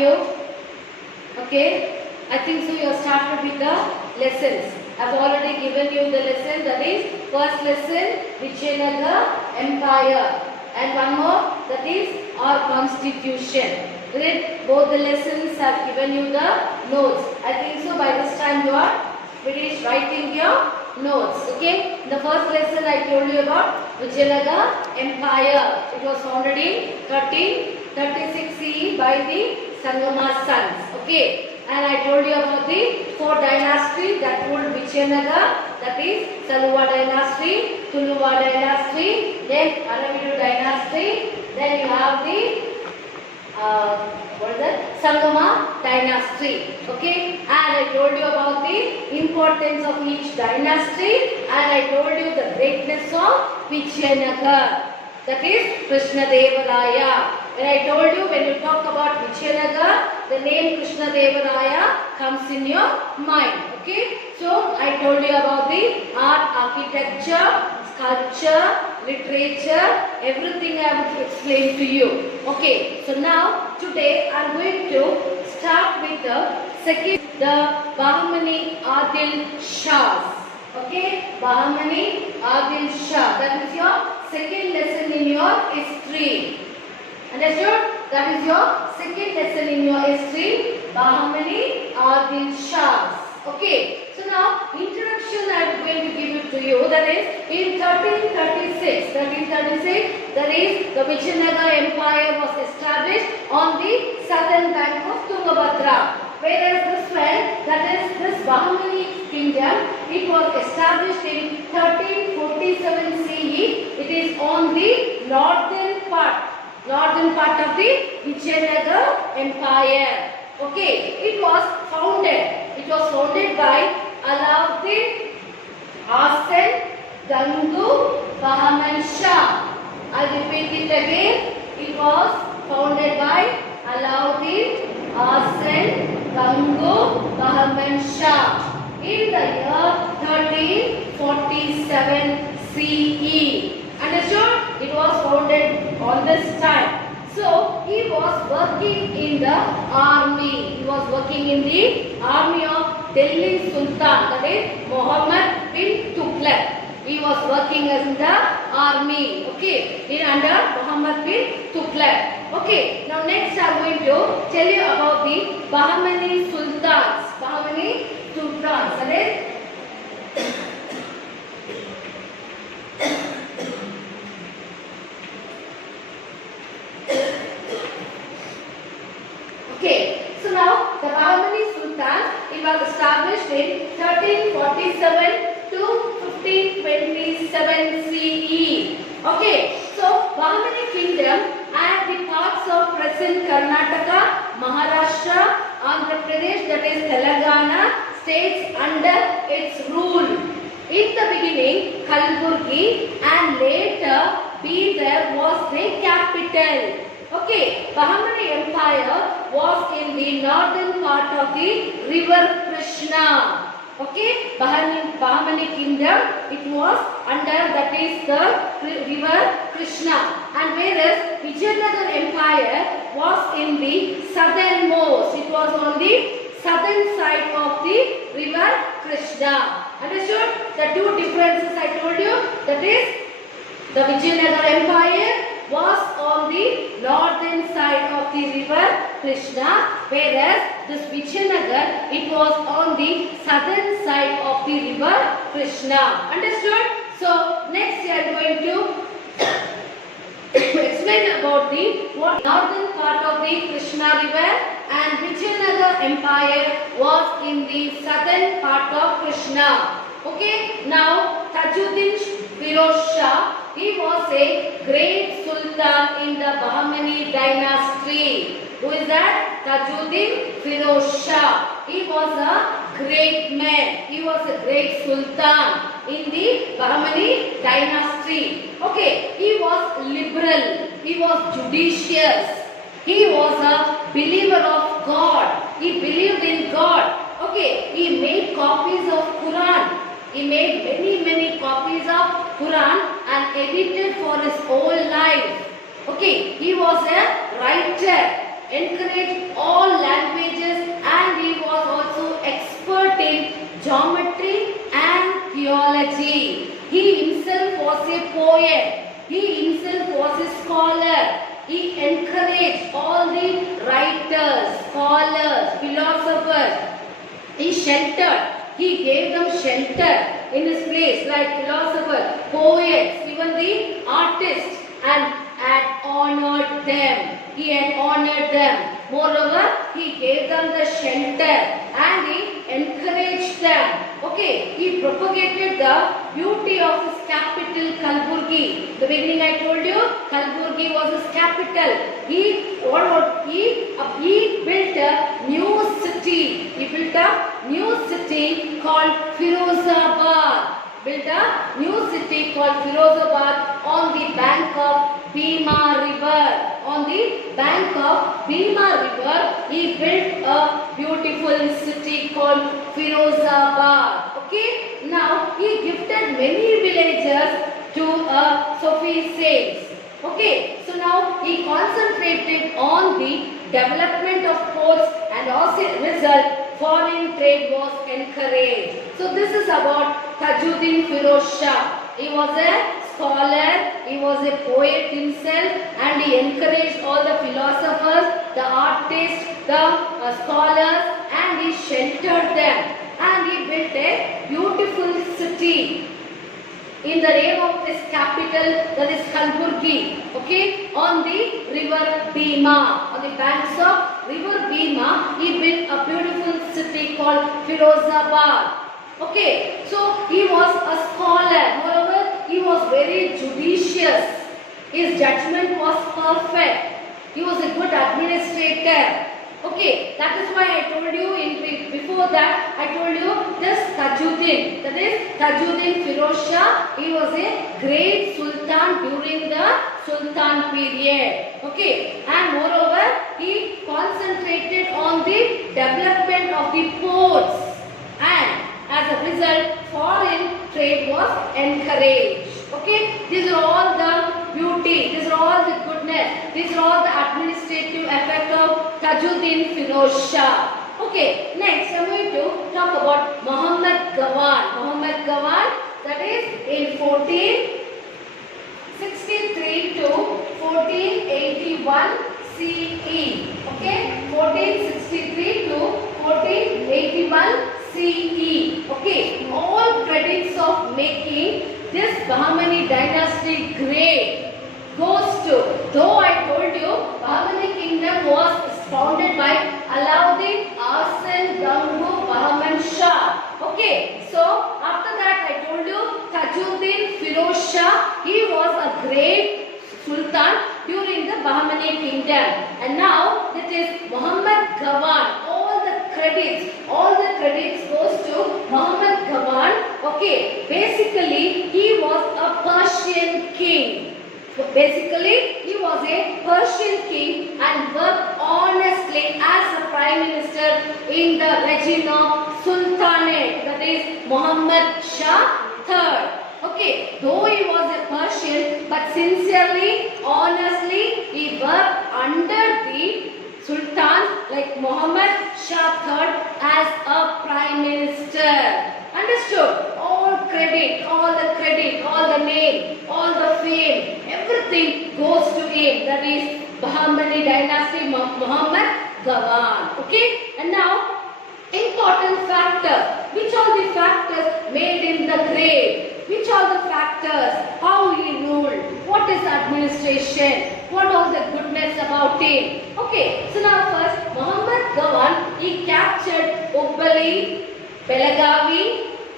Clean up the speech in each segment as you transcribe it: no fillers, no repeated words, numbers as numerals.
you? Okay, I think so. You have started with the lessons. I have already given you the lesson. That is first lesson, Vijayanagara Empire, and one more, that is our constitution. Right? Both the lessons have given you the notes. I think so. By this time you are finished writing your notes. Okay. In the first lesson I told you about Vijayanagara Empire. It was founded in 1336 CE by the Sangama sons. Okay. And I told you about the four dynasties that ruled Vijayanagara. That is Saluva dynasty, Tuluva dynasty, then Aravidu dynasty. Then you have the what is that? Sangama dynasty. Okay. And I told you about the importance of each dynasty. And I told you the greatness of Vijayanagara. That is Krishna Devaraya. And I told you when you talk about Vijayanagara, the name Krishna Devaraya comes in your mind. Okay. So I told you about the art, architecture, sculpture, literature, everything I have explained to you. Okay. So now today I am going to start with the Bahmani Adil Shahs. Okay. Bahmani Adil Shah. That is your second lesson in your history. Understood? That is your second lesson in your history, Bahmani Adil Shahs. Okay. So now introduction I am going to give it to you. That is in 1336. That is the Vijayanagara Empire was established on the southern bank of Tungabhadra. Whereas this one, that is this Bahmani kingdom, it was established in 1347 CE. It is on the northern part of the Vijayanagara Empire. Okay, it was founded by Alauddin Hasan Gangu Bahman Shah. I will repeat it again. It was founded by Alauddin Hasan Gangu Bahman Shah in the year 1347 CE. Understood? It was founded on this time. So he was working in the army. He was working in the army of Delhi Sultan, that is Muhammad bin Tughlaq. He was working as in the army. Okay, under Muhammad bin Tughlaq. Okay. Now next I am going to tell you about the Bahmani Sultans. Bahmani Sultans. That is okay, so now the Bahmani Sultan, it was established in 1347 to 1527 CE. Okay, so Bahmani kingdom and the parts of present Karnataka, Maharashtra, Andhra Pradesh, that is Telangana, states under its rule. In the beginning, Kalburgi and later Bidar was the capital. Okay, Bahmani Empire was in the northern part of the river Krishna. Okay, Bahmani kingdom, it was under, that is the river Krishna. And whereas Vijayanagara Empire was in the southernmost, it was on the southern side of the river Krishna. Understood? The two differences I told you, that is the Vijayanagara Empire was on the northern side of the river Krishna, whereas this Vijayanagara, it was on the southern side of the river Krishna. Understood? So next we are going to explain about the northern part of the Krishna river, and Vijayanagara Empire was in the southern part of Krishna. Okay, now Tajuddin Firoz Shah, he was a great sultan in the Bahmani dynasty. Who is that? Tajuddin Firoz Shah. He was a great man. He was a great sultan in the Bahmani dynasty. Okay, he was liberal. He was judicious. He was a believer of God. He believed in God. Okay, he made copies of Quran. He made many copies of Quran and edited for his whole life. Okay, he was a writer. encouraged all languages, and he was also expert in geometry and theology. He himself was a poet. He himself was a scholar. He encouraged all the writers, scholars, philosophers. He sheltered. He gave them shelter in his place, like philosophers, poets, even the artists, and had honored them. He had honored them. Moreover, he gave them the shelter and he encouraged them. Okay, he propagated the beauty of his capital, Kalburgi. The beginning I told you, Kalburgi was his capital. He built a new city. He built a new city called Firozabad. Built a new city called Firozabad on the bank of Bhima river. On the bank of Bhima river, he built a beautiful city called Firozabad. Okay, now he gifted many villagers to Sophie says. Okay, so now he concentrated on the development of ports, and as a result, foreign trade was encouraged. So this is about Tajuddin Firoz Shah. He was a scholar, he was a poet himself, and he encouraged all the philosophers, the artists, the scholars, and he sheltered them. And he built a beautiful city in the name of his capital, that is Kalburgi, okay, on the river Bhima, on the banks of river Bhima, he built a beautiful city called Firozabad. Okay, so he was a scholar. Moreover, he was very judicious. His judgment was perfect. He was a good administrator. Okay, that is why I told you before that I told you this Tajuddin, that is Tajuddin Firoz Shah, he was a great sultan during the Sultan period. Okay, and moreover he concentrated on the development of the ports, and as a result foreign trade was encouraged. Okay, these are all the beauty, these are all the goodness, these are all the administrative effect of Tajuddin Firoz Shah. Okay, next I am going to talk about Muhammad Gawan. Muhammad Gawan, that is in 1463 to 1481 CE. Okay, 1463 to 1481 CE. Okay, all credits of making this Bahmani dynasty great goes to, though I told you Bahmani kingdom was founded by Alauddin Arslan Gangu Bahman Shah. Okay, so after that I told you Tajuddin Firoz Shah, he was a great sultan during the Bahmani kingdom, and now that is Muhammad Gawan. All the credits goes to Muhammad Gawan. Okay, basically he was a Persian king. Basically he was a Persian king and worked honestly as a prime minister in the regime of Sultanate, that is Muhammad Shah III. Okay, though he was a Persian, but sincerely, honestly, he worked under the Sultan like Muhammad Shah III as a prime minister. Understood? All credit, all the name, all the fame, everything goes to him. That is Bahmani dynasty, Muhammad Gawan. Okay? And now, important factors. Which are the factors made him the great? Which are the factors? How he ruled? What is administration? What are the goodness about him? Okay, so now first Muhammad Gawan, he captured Hubballi, Belagavi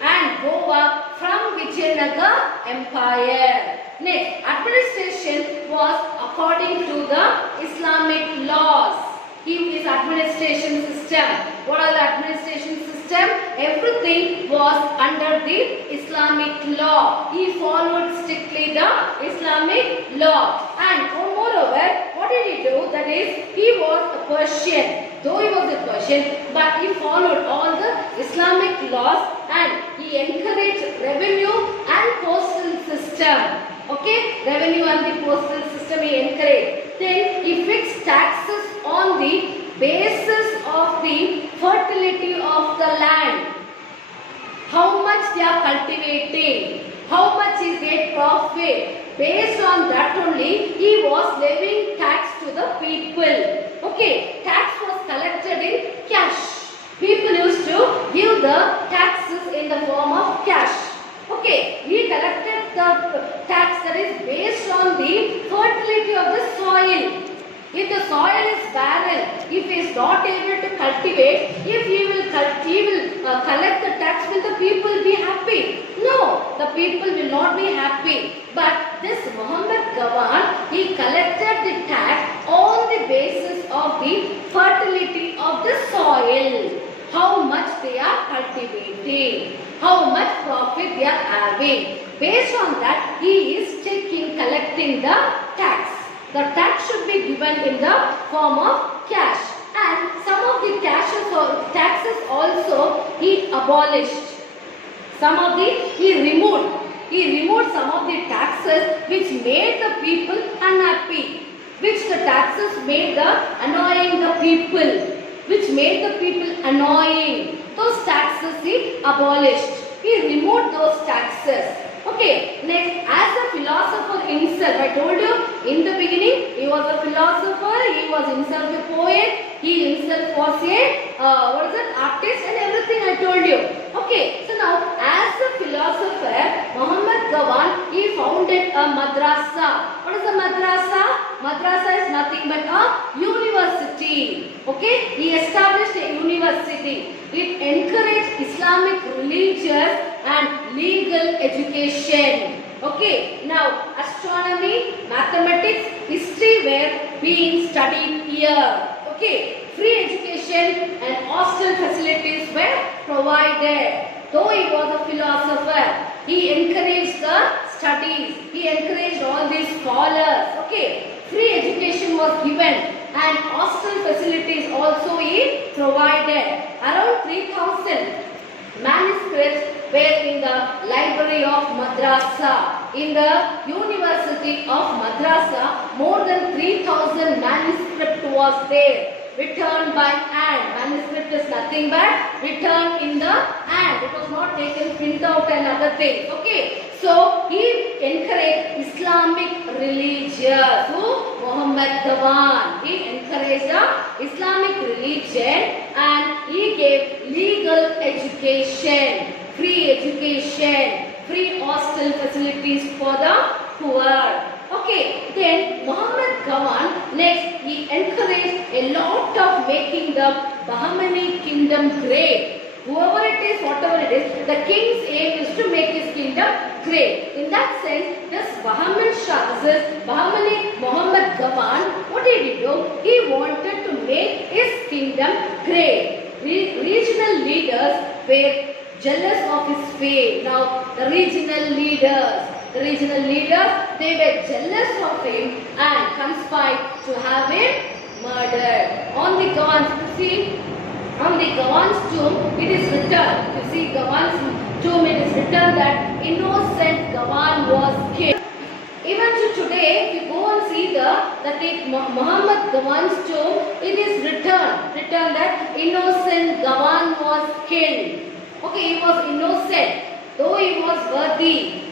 and Goa from Vijayanagar Empire. Next, administration was according to the Islamic laws. His administration system. What are the administration system? Everything was under the Islamic law. He followed strictly the Islamic law. And moreover, what did he do? That is, he was a Persian. Though he was a Persian, but he followed all the Islamic laws and he encouraged revenue and postal system. Okay, revenue and the postal system he encouraged. Then he fixed taxes on the basis of the fertility of the land. How much they are cultivating, how much is their profit. Based on that only, he was levying tax to the people. Okay, tax was collected in cash. People used to give the taxes in the form of cash. Okay, he collected the tax that is based on the fertility of the soil. If the soil is barren, if he is not able to cultivate, if he will collect the tax, will the people be happy? No, the people will not be happy. But this Muhammad Gawan, he collected the tax on the basis of the fertility of the soil. How much they are cultivating, how much profit they are having. Based on that, he is collecting the tax. The tax should be given in the form of cash, and some of the taxes also he abolished. He removed some of the taxes which made the people unhappy, which the taxes made annoying the people, which made the people annoying. Those taxes he abolished. He removed those taxes. Okay, next, as a philosopher himself, I told you in the beginning, he was a philosopher, he was himself a poet, he himself was a, artist and everything I told you. Okay, so now as a philosopher, Muhammad Gawan, he founded a madrasa. What is a madrasa? Madrasa is nothing but a university. Okay, he established a university. It encouraged Islamic religious and legal education. Okay, now astronomy, mathematics, history were being studied here. Okay, free education and hostel facilities were provided. Though he was a philosopher, he encouraged the studies, he encouraged all these scholars. Okay, free education was given and hostel facilities also he provided. Around 3,000 manuscripts were in the library of Madrasa. In the University of Madrasa, more than 3,000 manuscript was there. Written by hand. Manuscript is nothing but written in the hand. It was not taken print out and other things. Okay. So he encouraged Islamic religion. So Muhammad Gawan, he encouraged the Islamic religion and he gave legal education, free hostel facilities for the poor. Okay, then Muhammad Gawan, next he encouraged a lot of making the Bahmani kingdom great. Whoever it is, whatever it is, the king's aim is to make his kingdom great. In that sense, this Bahmani Muhammad Gawan, what did he do? He wanted to make his kingdom great. Regional leaders were jealous of his fame. Now, the regional leaders, they were jealous of him and conspired to have him murdered. On the Gawan's tomb, it is written, you see Gawan's tomb, it is written that innocent Gawan was killed. Even to today, if you go and see Muhammad Gawan's tomb, it is written that innocent Gawan was killed. Okay, he was innocent, though he was worthy,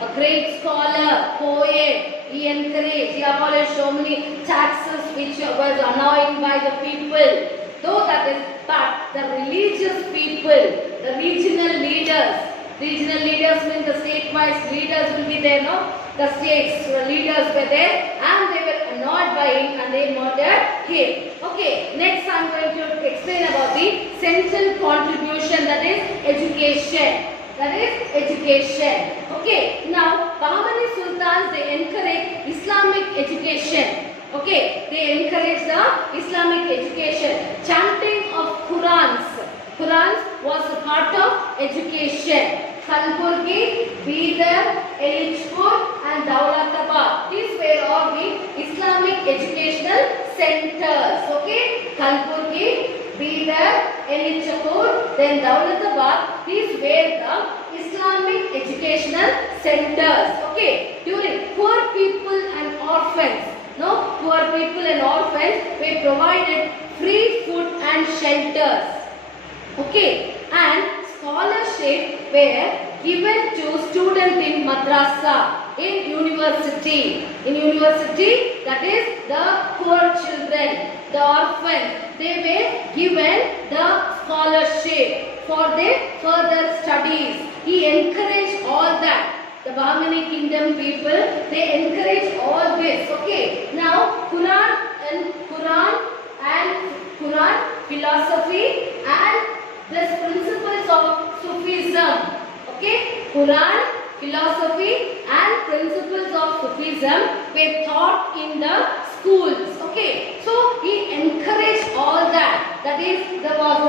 a great scholar, poet, he encouraged, he abolished so many taxes which was annoying by the people. Though that is, but the religious people, the regional leaders means the state-wise leaders will be there, no? The states leaders were there and they were annoyed by him and they murdered him. Okay, next I am going to explain about the central contribution, that is education. Okay, now Bahmani Sultans, they encourage Islamic education. Okay, they encourage the Islamic education. Chanting of Qurans was a part of education. Kalburgi, Bidar, Elichpur and Daulatabad. These were all the Islamic educational centers. Okay, Kalburgi, Bidar, Elichpur, then Daulatabad. These were the Islamic educational centers. Okay, during poor people and orphans, they provided free food and shelters. Okay, and scholarship were given to students in madrasa, in university. In university, that is the poor children, the orphans, they were given the scholarship for their further studies. He encouraged all that. The Bahmani kingdom people, they encourage all this. Okay, now Quran, philosophy and plus principles of Sufism. Okay, Quran, philosophy and principles of Sufism were taught in the schools. Okay, so he encouraged all that. That is, there was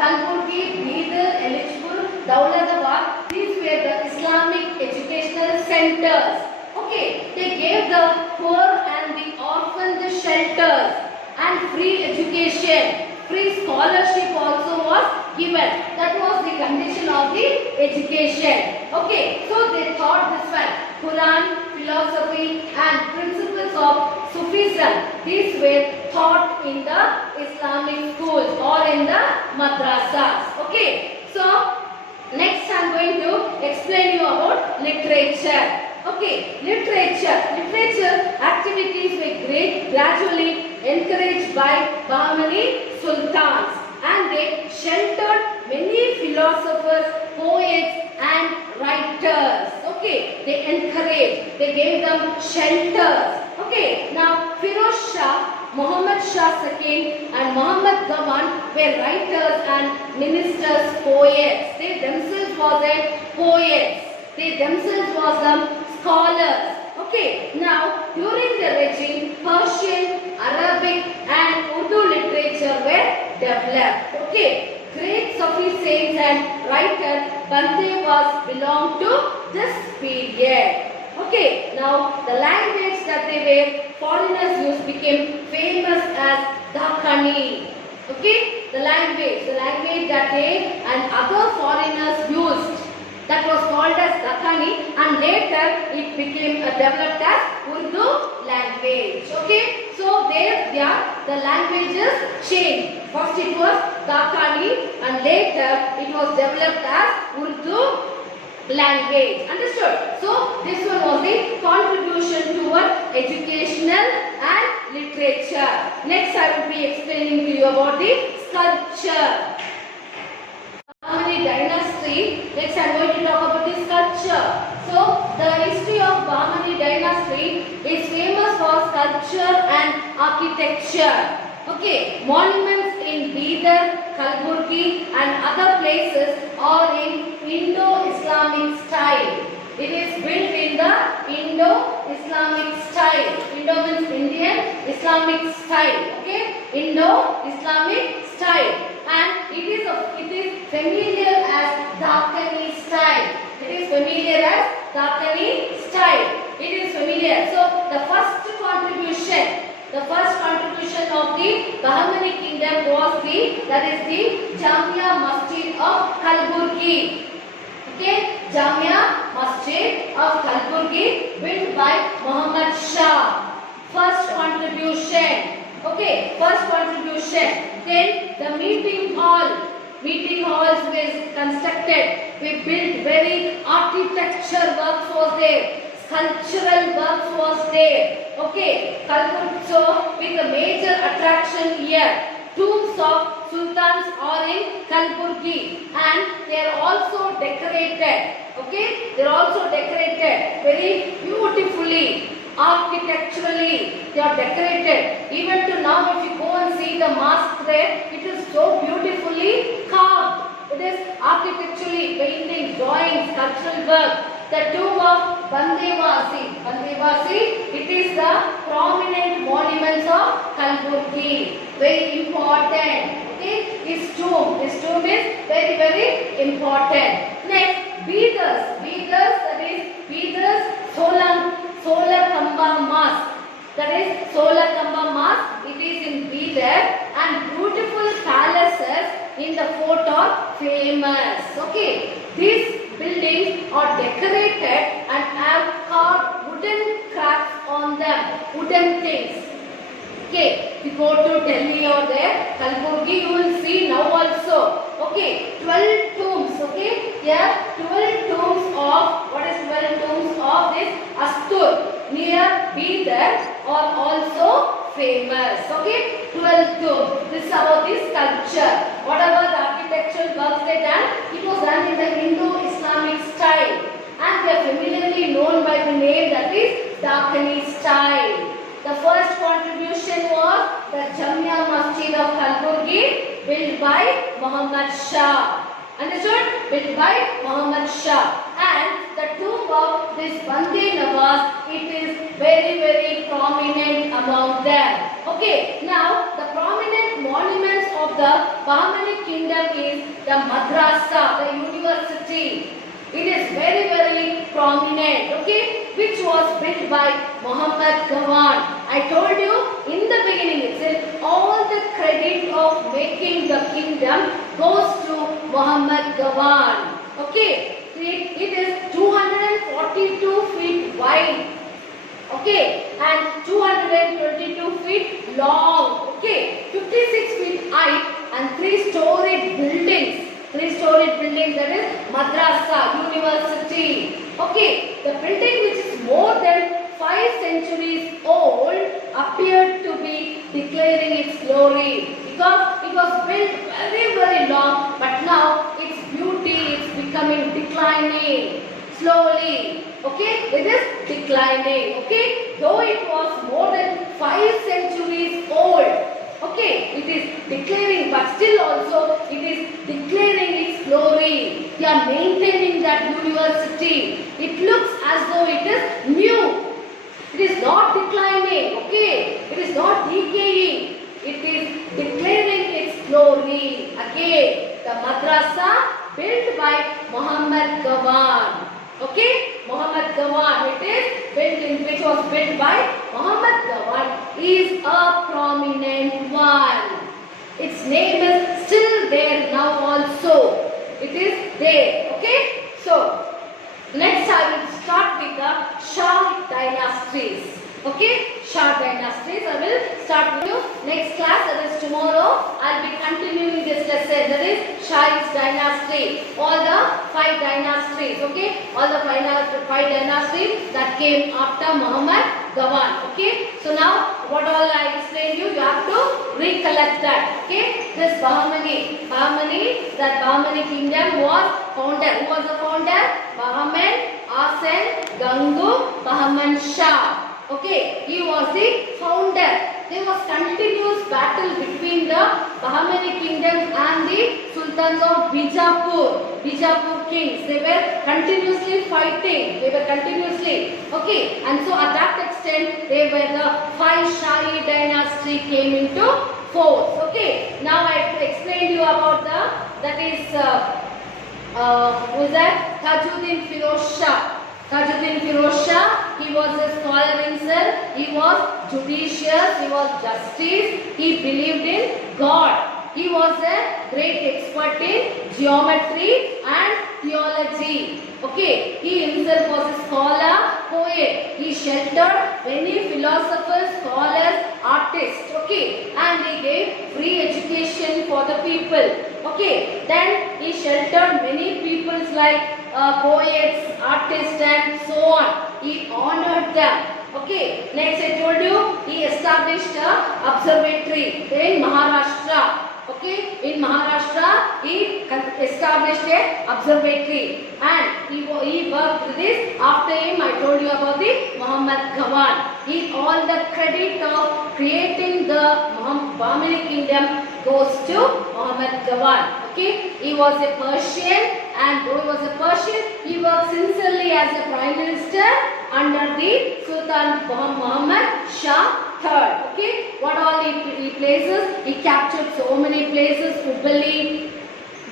Kalburgi, Bidar, Elishpur, Daulatabad. These were the Islamic educational centers. Okay, they gave the poor and the orphan the shelters and free education. Free scholarship also was given. That was the condition of the education. Okay, so they taught this one. Quran, philosophy and principles of Sufism. These were taught in the Islamic schools or in the madrasas. Okay, so next I am going to explain you about literature. Okay, literature activities were gradually encouraged by Bahmani sultans, and they sheltered many philosophers, poets and writers. Okay, they encouraged, they gave them shelters. Okay, now Firoz Shah, Muhammad Shah II and Muhammad Gaman were writers and ministers, poets. They themselves was a poets. They themselves was scholars. Okay, now during the regime, Persian, Arabic and Urdu literature were developed. Okay, great Sufi saints and writer Bantewaz belong to this period. Okay, now the language that they were foreigners used became famous as Dakhani. Okay, the language that they and other foreigners used, that was called as Dakhani, and later it became developed as Urdu language. Okay, so there the languages changed. First it was Dakhani and later it was developed as Urdu language. Understood? So this one was the contribution toward educational and literature. Next I will be explaining to you about the sculpture. Bahmani dynasty. Next I am going to talk about the sculpture. So the history of Bahmani dynasty is famous for sculpture and architecture. Okay, monuments in Bidar, Kalburgi and other places are in Indo-Islamic style. It is built in the Indo-Islamic style. Indo means Indian, Islamic style. Okay, Indo-Islamic style, and it is familiar as Dakhani style. It is familiar as Dakhani style. It is familiar. So the first contribution of the Bahmani kingdom was the Jamia Masjid of Kalburgi. Okay, Jamia Masjid of Kalburgi built by Muhammad Shah. First contribution. Okay, first contribution. Then the meeting halls were constructed. We built very architecture works was there. Sculptural works was there. Okay, so with the major attraction here, tombs of sultans are in Kalburgi and they are also decorated. Okay, they are also decorated very beautifully. Architecturally, they are decorated. Even to now, if you go and see the mosque there, it is so beautifully carved. It is architecturally painting, drawing, sculptural work. The tomb of Bandewasi, it is the prominent monuments of Kalburgi. Very important. Okay, his tomb is very, very important. Next, Bidars Solar Kamba Mosque. That is Solar Kamba Mosque. It is in Bidar, and beautiful palaces in the fort are famous. Okay, these buildings are decorated and have carved wooden crafts on them, wooden things. Okay, if you go to Delhi or there, Kalburgi, you will see now also. Okay, 12 tombs. Okay, here 12 tombs of, what is 12 tombs of this Astur near Bidar are also famous. Okay, 12 tombs. This is about this sculpture. Whatever the architectural works they done, it was done in the Indo-Islamic style, and they are familiarly known by the name that is Dakani style. The first contribution was the Jamia Masjid of Kalburgi, built by Muhammad Shah. Understood? Built by Muhammad Shah. And the tomb of this Bande Nawaz, it is very prominent among them. Okay, now the prominent monuments of the Bahmani kingdom is the Madrasa, the university. It is very prominent, okay, which was built by Muhammad Gawan. I told you in the beginning itself, all the credit of making the kingdom goes to Muhammad Gawan. Okay, it is 242 feet wide, okay, and 222 feet long, okay, 56 feet high, and 3-storied buildings. 3-storied building, that is Madrasa, university. Okay, the building which is more than 5 centuries old appeared to be declaring its glory, because it was built very long, but now its beauty is becoming declining slowly. Okay, it is declining. Okay, though it was more than 5 centuries old. Okay, it is declaring, but still also it is declaring its glory. They are maintaining that university. It looks as though it is new. It is not declining. Okay, it is not decaying. It is declaring its glory. Again, the madrasa built by Muhammad Gawan. Okay, Muhammad Gawan, it is which was built by Muhammad Gawan, is a prominent one. Its name is still there now also. It is there. Okay, so next I will start with the Shah dynasties. Okay, Shah dynasties. I will start with you next class, that is tomorrow. I will be continuing this lesson, that is Shah's dynasty. All the 5 dynasties. Okay, all the 5 dynasties that came after Muhammad Gawan. Okay, so now what all I explained you have to recollect that. Okay, this Bahmani, that Bahmani kingdom was founded. Who was the founder? Bahman Asen Gangu Bahman Shah. Okay, he was the founder. There was continuous battle between the Bahmani kingdom and the sultans of Bijapur kings. They were continuously fighting. Okay, and so at that extent, they were the 5 Shahi dynasty came into force. Okay, now I explained you about that is who is that? Tajuddin Firoz Shah. Tajuddin Firoz Shah, he was a scholar himself, he was judicious, he was justice, he believed in God. He was a great expert in geometry and theology. Okay, he himself was a scholar, poet. He sheltered many philosophers, scholars, artists. Okay, and he gave free education for the people. Okay, then he sheltered many peoples like poets, artists and so on. He honored them. Okay, next I told you he established a observatory in Maharashtra. Okay, in Maharashtra he established a observatory, and he worked with this. After him I told you about the Muhammad Gawan. All the credit of creating the Bahmani kingdom goes to Muhammad Gawan. Okay, he was a Persian, and though he was a Persian, he worked sincerely as a prime minister under the Sultan Muhammad Shah III. Okay, what all he places? He captured so many places: Hubballi,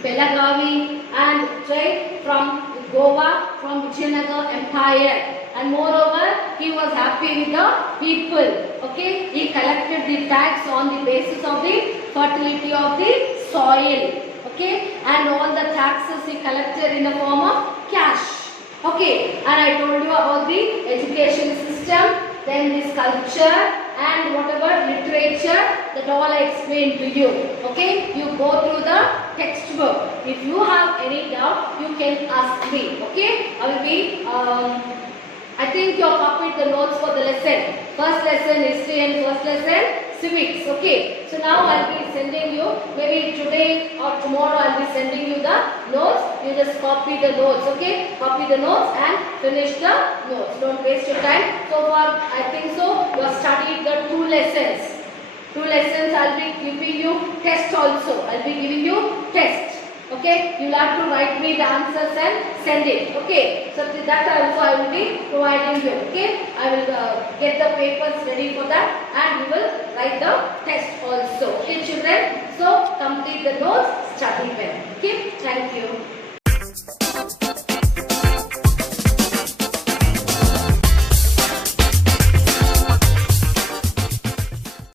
Belagavi, and right from Goa, from Vijayanagar Empire. And moreover, he was happy with the people. Okay, he collected the tax on the basis of the fertility of the soil. Okay, and all the taxes he collected in the form of cash. Okay, and I told you about the education system. Then then this culture and whatever literature, that all I explained to you. Okay, you go through the textbook. If you have any doubt, you can ask me. Okay, I will be I think you have copied the notes for the lesson. First lesson history and first lesson civics. Okay, so now I will be sending you, maybe today or tomorrow I will be sending you the notes. You just copy the notes. Okay, copy the notes and finish the notes. Don't waste your time. So far I think so you have studied the 2 lessons. 2 lessons I will be giving you test also. I will be giving you test. Okay, you will have to write me the answers and send it. Okay, so that also I will be providing you. Okay, I will get the papers ready for that and you will write the test also. Okay children, so complete the notes, study well. Okay, thank you.